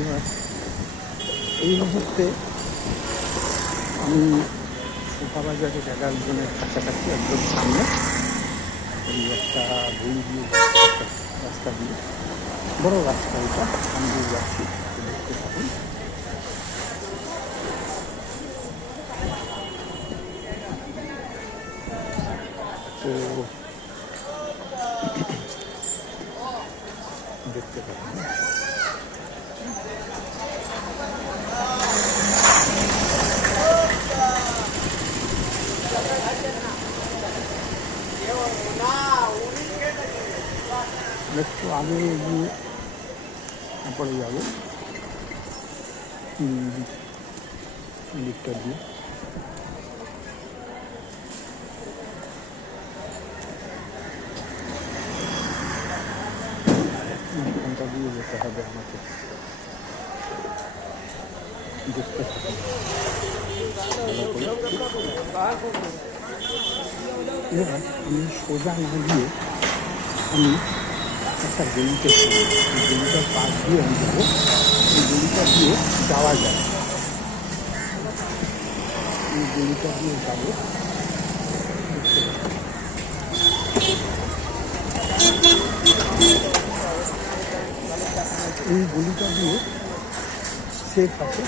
এবার এই মুহূর্তে আমি সুপা বাজারের একজনের কাছাকাছি একদম সামনে। এই একটা বই দিয়ে রাস্তা দিয়ে, বড় রাস্তা এটা, আমি যাচ্ছি দেখতে থাকুন তো দেখতে পাবেন একটু আগে গিয়ে তারপরে যাব। দিকটা দিয়ে। যেতে হবে আমাকে। দেখতে এবার আমি সোজা না গিয়ে আমি একটা গলিতে গলিটার পাশ দিয়ে আমি যাব। এই গলিটা দিয়ে যাওয়া যায়। এই গলিটা দিয়ে যাব। এই গলিটা দিয়ে সেফ আছে।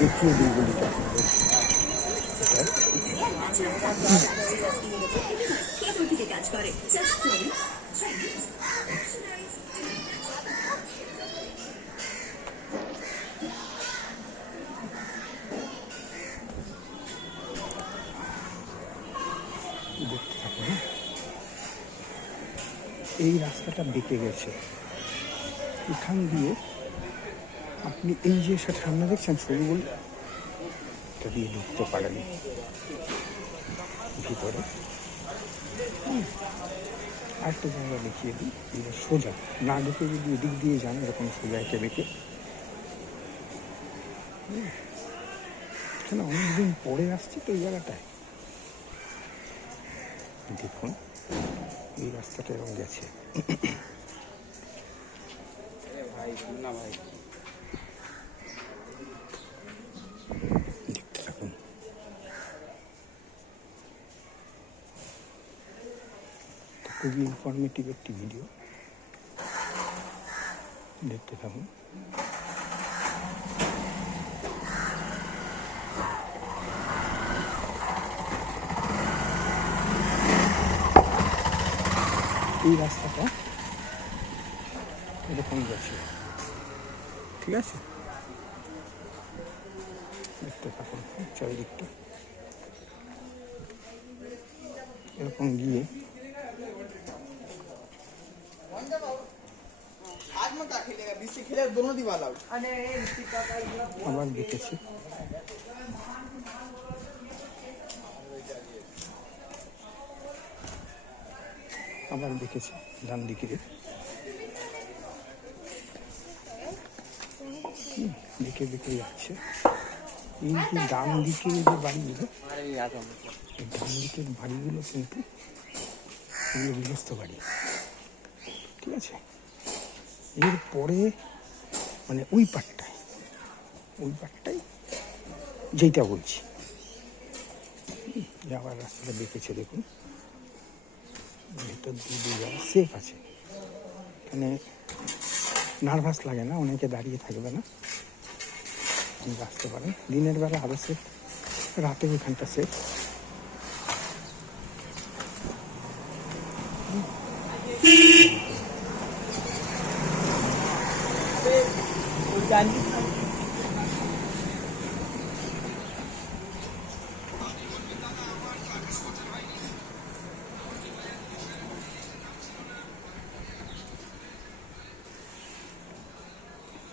দেখিয়ে দিই গলিটা। করে? এই রাস্তাটা বেঁকে গেছে। এখান দিয়ে আপনি এই যে সা- সামনে দেখছেন সরু গলি এটা দিয়ে ঢুকতে পারেন। ভিতরে হুম। আরেকটা জায়গা দেখিয়ে দিই এটা সোজা না ঢুকে যদি এদিক দিয়ে যান, এরকম সোজা এঁকে বেঁকে। এখানে অনেকদিন পরে আসছি তো এই জায়গাটায় দেখুন, এই রাস্তাটা এরকম গেছে দেখতে খুবই ইনফরমেটিভ একটি ভিডিও দেখতে থাকুন। এই রাস্তাটা এরকম গেছে ঠিক আছে? দেখতে থাকুন চারিদিকটা। এরকম গিয়ে আবার দেখেছি। আবার দেখেছি ডান দিকে দিকে দিকে যাচ্ছে। এই যে ডান দিকে যে বাড়িগুলো ডান দিকের বাড়িগুলো কিন্তু এগুলো গৃহস্থ বাড়ি। ঠিক আছে? এরপরে মানে ওই পাটটায়, ওই পাটটাই যেইটা বলছি। যাওয়ার রাস্তাটা দেখেছে, দেখুন। ভেতর দিয়ে দিয়ে যাওয়া সেফ আছে। মানে নার্ভাস লাগে না, অনেকে দাঁড়িয়ে থাকবে না। আপনি আসতে পারেন। দিনের বেলা আরও সেফ রাতে এখানটা সেফ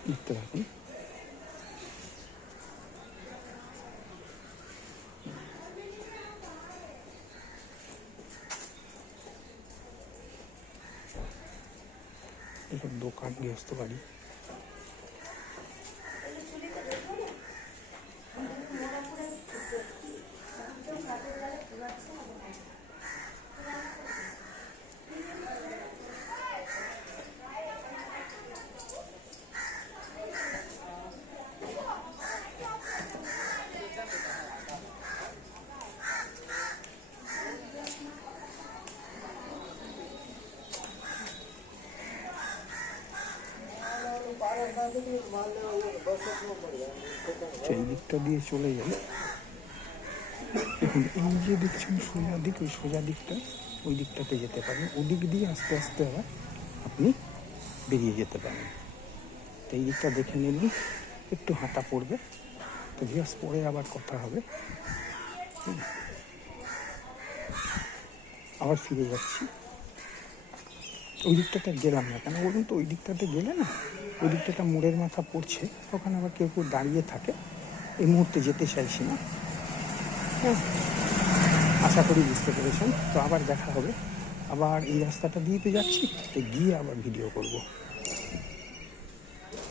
দেখতে থাকুন এসব দোকান গৃহস্থ বাড়ি তো এই দিকটা দিয়ে চলে যাই। দেখুন যে দেখছেন সোজা দিক, ওই সোজা দিকটা, ওই দিকটাতে যেতে পারেন। ওদিক দিয়ে আস্তে আস্তে আবার আপনি বেরিয়ে যেতে পারেন। তো এই দিকটা দেখে নিলেন একটু হাঁটা পড়বে। তো ভিয়াস পরে আবার কথা হবে। আবার ফিরে যাচ্ছি। ওই দিকটাতে গেলাম না। কেন বলুন তো, ওই দিকটাতে গেলে না, ওই দিকটাটা মোড়ের মাথা পড়ছে, ওখানে আবার কেউ কেউ দাঁড়িয়ে থাকে। এই মুহূর্তে যেতে চাইছি না। হ্যাঁ আশা করি বুঝতে পেরেছেন। তো আবার দেখা হবে। আবার এই রাস্তাটা দিয়ে তো যাচ্ছি, তো গিয়ে আবার ভিডিও করব।